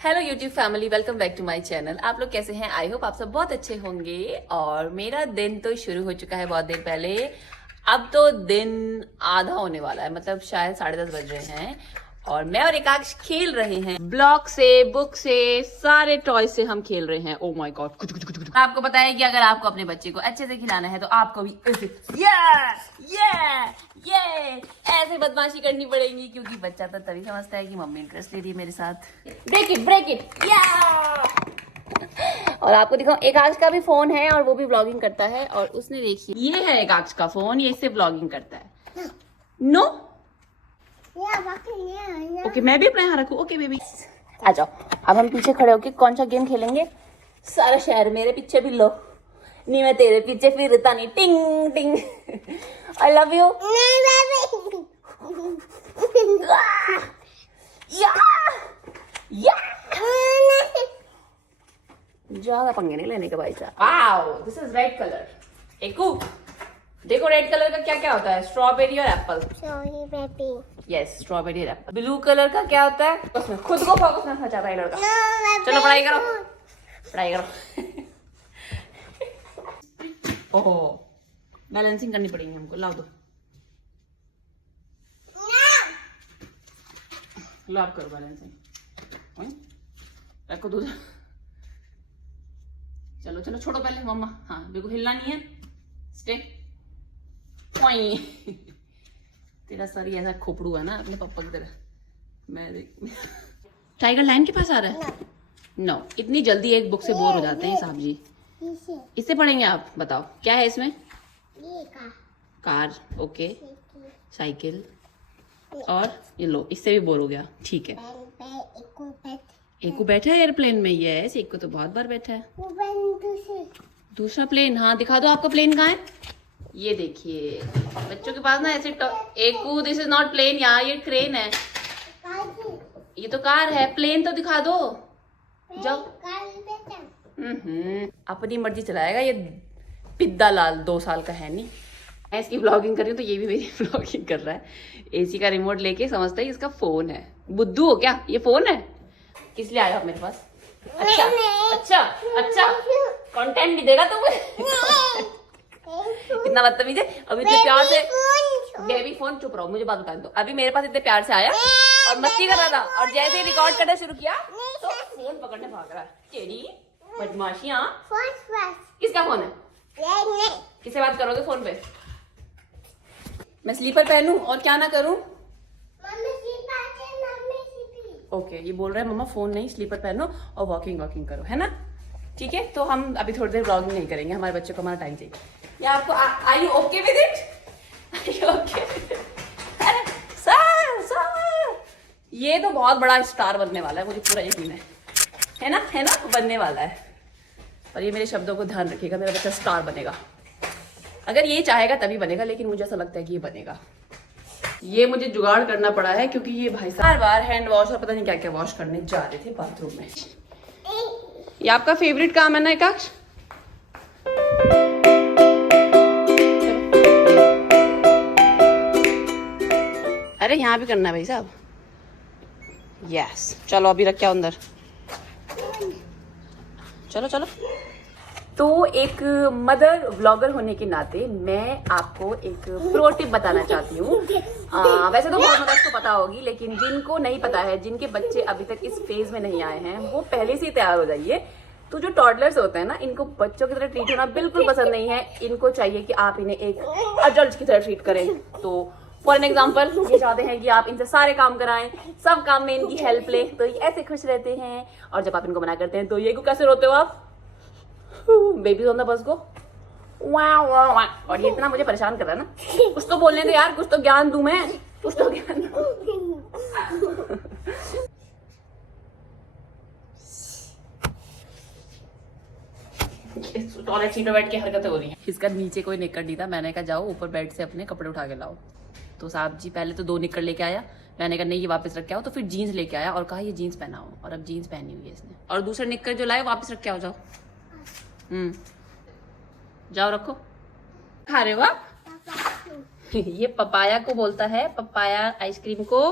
Hello YouTube family, welcome back to my channel. आप लोग कैसे हैं? आई होप आप सब बहुत अच्छे होंगे। और मेरा दिन तो शुरू हो चुका है बहुत देर पहले। अब तो दिन आधा होने वाला है, मतलब शायद 10:30 बज रहे हैं। और मैं और एकांश खेल रहे हैं ब्लॉक से, बुक से, सारे टॉय से हम खेल रहे हैं। ओ माय गॉड, कुछ कुछ कुछ कुछ। आपको पता है कि अगर आपको अपने बच्चे को अच्छे से खिलाना है तो आपको भी ये ऐसे बदमाशी करनी पड़ेगी, क्योंकि बच्चा तो तभी समझता है कि मम्मी इंटरेस्ट ले रही है मेरे साथ। ब्रेक इट या। और आपको दिखाऊं, एकांश का भी फोन है और वो भी ब्लॉगिंग करता है। और उसने देखिए, ये है एकांश का फोन, ये इससे ब्लॉगिंग करता है। नो ओके, मैं भी अपना यहाँ रखूं? ओके बेबी, आ जाओ। अब हम पीछे खड़े होके कौन सा गेम खेलेंगे? सारा शहर मेरे पीछे भी लो, नहीं मैं तेरे पीछे फिरता नहीं। टिंग टिंग, आई लव यू। ज्यादा पंगे नहीं लेने के भाई साहब। Wow, this is red colour. एकू देखो, रेड कलर का क्या क्या होता है? स्ट्रॉबेरी और एप्पल। यस, स्ट्रॉबेरी और एप्पल। ब्लू कलर का क्या होता है? उसमें खुद को फोकस में फंसा रहा है लड़का। चलो पढ़ाई करो, पढ़ाई करो। ओहो, बैलेंसिंग करनी पड़ेगी हमको। लाओ दो, लो आप करो बैलेंसिंग। रखो दूध। चलो चलो, छोड़ो पहले मम्मा। हाँ, बिल्कुल हिलना नहीं है। स्टे। तेरा सर ही ऐसा खोपड़ू है ना अपने पापा की तरह। मैं देख, टाइगर लाइन के पास आ रहा है। नो, इतनी जल्दी एक बुक से बोर हो जाते हैं साहब जी। इससे पढ़ेंगे आप? बताओ क्या है इसमें? Car, okay. साइकिल, और ये लो, इससे भी बोर हो गया। ठीक है, एक को बैठा है एयरप्लेन में। यस, एक को तो बहुत बार बैठा है। दूसरा प्लेन, हाँ दिखा दो, आपका प्लेन कहाँ है? ये देखिए, बच्चों के पास ना ऐसे एकू, दिस इज नॉट प्लेन यार, ये ट्रेन है। ये तो कार है, प्लेन तो दिखा दो। जाओ। अपनी मर्जी चलाएगा ये पिद्दा लाल, 2 साल का है नहीं। मैं इसकी ब्लॉगिंग कर रही हूँ तो ये भी मेरी ब्लॉगिंग कर रहा है। एसी का रिमोट लेके समझता है इसका फोन है। बुद्धू हो क्या? ये फोन है? किस लिए आया आप मेरे पास? अच्छा अच्छा अच्छा, कंटेंट भी देगा तू? कितना बदतमीज है। अभी इतने प्यार से बेबी फोन, चुप रहो, मुझे बात बताने दो। अभी मेरे पास इतने प्यार से आया और मस्ती कर रहा था, और जैसे ही रिकॉर्ड करना शुरू किया तो फोन पकड़ने भाग रहा है। तेरी बदमाशियां। किसका फोन है? किससे बात करोगे फोन पे? मैं स्लीपर पहनूं और क्या ना करूं? ओके, ये बोल रहा है मम्मा फोन नहीं, स्लीपर पहनो और वॉकिंग करो, है ना? ठीक है, तो हम अभी थोड़ी देर व्लॉगिंग नहीं करेंगे, हमारे बच्चे को हमारा टाइम चाहिए। या आपको are you okay with it? अरे सर, ये तो बहुत बड़ा स्टार बनने वाला है, मुझे पूरा यकीन है ना, बनने वाला है। और ये मेरे शब्दों को ध्यान रखिएगा, मेरा बच्चा स्टार बनेगा। अगर ये चाहेगा तभी बनेगा, लेकिन मुझे ऐसा लगता है कि ये बनेगा। ये मुझे जुगाड़ करना पड़ा है, क्योंकि ये भाई साहब बार हैंड वॉश और पता नहीं क्या क्या वॉश करने जा रहे थे बाथरूम में। ये आपका फेवरेट काम है ना एकांश? अरे यहाँ भी करना है भाई साहब। यस, चलो अभी रख के आओ अंदर। चलो चलो। तो एक मदर व्लॉगर होने के नाते मैं आपको एक प्रो टिप बताना चाहती हूँ। वैसे तो बहुत मदर्स को पता होगी, लेकिन जिनको नहीं पता है, जिनके बच्चे अभी तक इस फेज में नहीं आए हैं, वो पहले से ही तैयार हो जाइए। तो जो टॉडलर्स होते हैं ना, इनको बच्चों की तरह ट्रीट होना बिल्कुल पसंद नहीं है। इनको चाहिए कि आप इन्हें एक अडल्ट की तरह ट्रीट करें। तो फॉर एन एग्जाम्पल, ये चाहते हैं कि आप इनसे सारे काम कराएं, सब काम में इनकी हेल्प ले, तो ये ऐसे खुश रहते हैं। और जब आप इनको मना करते हैं तो ये कैसे रोते हो आप? बेबी ऑन द बस गो, वाह वाह वाह। और ये इतना मुझे परेशान कर रहा है ना, कुछ तो बोलने दे यार, कुछ तो ज्ञान दूं मैं, कुछ तो ज्ञान दूं। टॉयलेट सीट पे बैठ के हरकतें हो रही हैं। इसका नीचे कोई निक्कर नहीं था, मैंने कहा जाओ ऊपर बेड से अपने कपड़े उठा के लाओ। तो साहब जी पहले तो 2 निक्कर लेके आया, मैंने कहा नहीं ये वापस रख के आओ। तो फिर जीन्स लेके आया और कहा ये जीन्स पहनाओ, और अब जीन्स पहनी हुई है इसने। और दूसरा निक्कर जो लाए वापस रख के आओ, जाओ। जाओ रखो। खा रहे हो आप? ये पपाया को बोलता है, पपाया आइसक्रीम को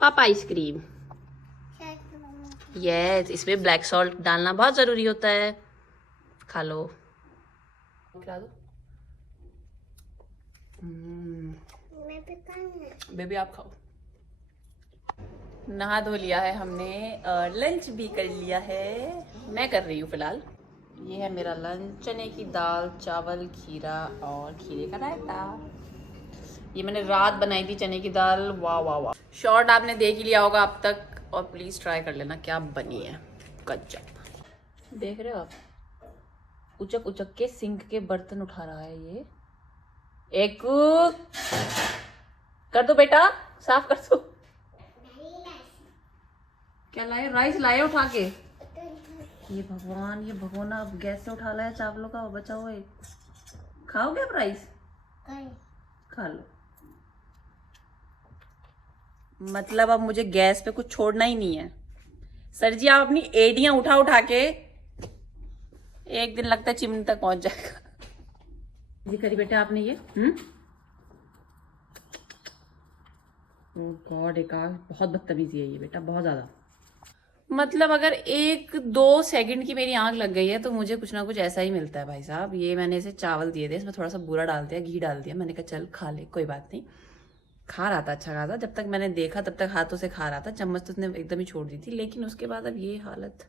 पापा आइसक्रीम। यस, इसमें ब्लैक सॉल्ट डालना बहुत जरूरी होता है। खा लो, खिला दो। बेबी आप खाओ। नहा धो लिया है हमने और लंच भी कर लिया है। मैं कर रही हूँ फिलहाल। ये है मेरा लंच, चने की दाल, चावल, खीरा और खीरे का रायता। ये मैंने रात बनाई थी चने की दाल। वाह वाह वाह। शॉर्ट आपने देख ही लिया होगा अब तक, और प्लीज ट्राई कर लेना क्या बनी है। गजब। देख रहे हो आप, उचक उचक के सिंक के बर्तन उठा रहा है ये। एक कर दो बेटा, साफ कर दो। क्या लाए? राइस लाए उठा के। ये भगवान आप गैस से उठा लाया चावलों का बचा हुआ है। खाओगे आप राइस? खा लो। मतलब अब मुझे गैस पे कुछ छोड़ना ही नहीं है। सर जी आप अपनी एड़ियां उठा उठा के एक दिन लगता है चिमनी तक पहुंच जाएगा। ये करी बेटा आपने ये। ओह गॉड, एक बहुत बदतमीजी है ये बेटा, बहुत ज्यादा। मतलब अगर 1-2 सेकंड की मेरी आंख लग गई है तो मुझे कुछ ना कुछ ऐसा ही मिलता है भाई साहब। ये मैंने इसे चावल दिए थे, इसमें थोड़ा सा बूरा डाल दिया, घी डाल दिया। मैंने कहा चल खा ले, कोई बात नहीं। खा रहा था अच्छा खासा, जब तक मैंने देखा तब तक हाथों से खा रहा था। चम्मच तो उसने एकदम ही छोड़ दी थी, लेकिन उसके बाद अब ये हालत।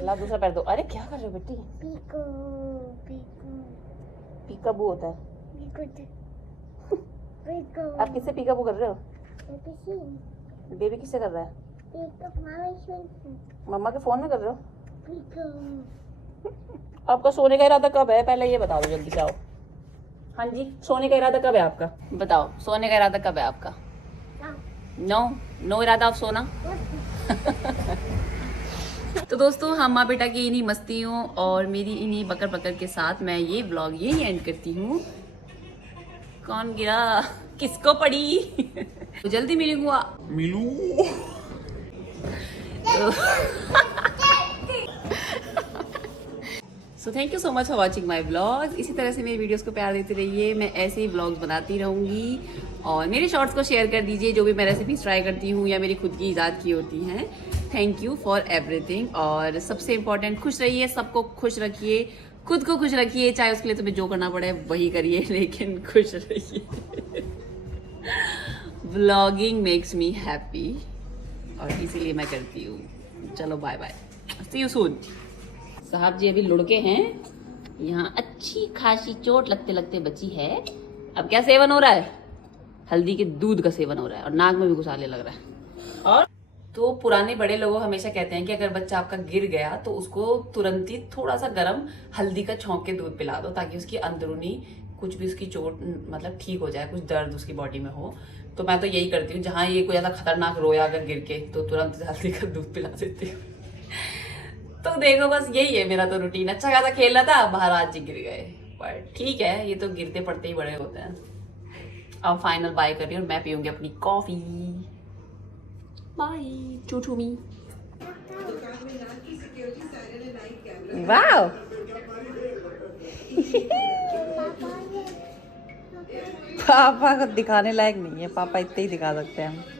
ला दूसरा पैर दो। अरे क्या कर रहे हो बेटी? पीकाबू होता है। आप किससे पीकाबू कर रहे हो? बेबी किससे कर रहा है? मम्मा के फोन में कर रहे हो? आपका सोने का इरादा कब है पहले ये बता दो जल्दी से। आओ। हाँ जी, सोने का इरादा कब है आपका? बताओ, सोने का इरादा कब है आपका? नो इरादा ऑफ सोना। तो दोस्तों, हम माँ बेटा की इन्हीं मस्तियों और मेरी इन्हीं बकर बकर के साथ मैं ये ब्लॉग यही एंड करती हूँ। कौन गिरा? किसको पड़ी? तो जल्दी मिलूंगा। So thank you so much for watching my blogs. इसी तरह से मेरी वीडियोस को प्यार देते रहिए। मैं ऐसे ही ब्लॉग्स बनाती रहूंगी और मेरे शॉर्ट्स को शेयर कर दीजिए, जो भी मैं रेसिपीज ट्राई करती हूँ या मेरी खुद की ईजाद की होती हैं। Thank you for everything. और सबसे इम्पोर्टेंट, खुश रहिए, सबको खुश रखिए, खुद को खुश रखिए। चाहे उसके लिए तुम्हें जो करना पड़े वही करिए, लेकिन खुश रहिए। व्लॉगिंग मेक्स मी हैप्पी और इसीलिए मैं करती हूँ। चलो bye bye, see you soon. साहब जी अभी लुढ़के हैं, यहाँ अच्छी खासी चोट लगते लगते बची है। अब क्या सेवन हो रहा है? हल्दी के दूध का सेवन हो रहा है और नाक में भी घुसाने लग रहा है। और तो पुराने बड़े लोग हमेशा कहते हैं कि अगर बच्चा आपका गिर गया तो उसको तुरंत ही थोड़ा सा गर्म हल्दी का छौंक के दूध पिला दो, ताकि उसकी अंदरूनी कुछ भी उसकी चोट मतलब ठीक हो जाए, कुछ दर्द उसकी बॉडी में हो। तो मैं तो यही करती हूँ, जहाँ ये कोई ज्यादा खतरनाक रोया अगर गिर के तो तुरंत हल्दी का दूध पिला देती हूँ। तो देखो बस यही है मेरा तो रूटीन। अच्छा खासा खेल रहा था, बाहर आज जी गिर गए, पर ठीक है, ये तो गिरते पड़ते ही बड़े होते हैं। अब फाइनल बाय कर रही हूँ और मैं पीऊंगी अपनी coffee. Bye to me. Wow. पापा को दिखाने लायक नहीं है, पापा इतने ही दिखा सकते हैं हम।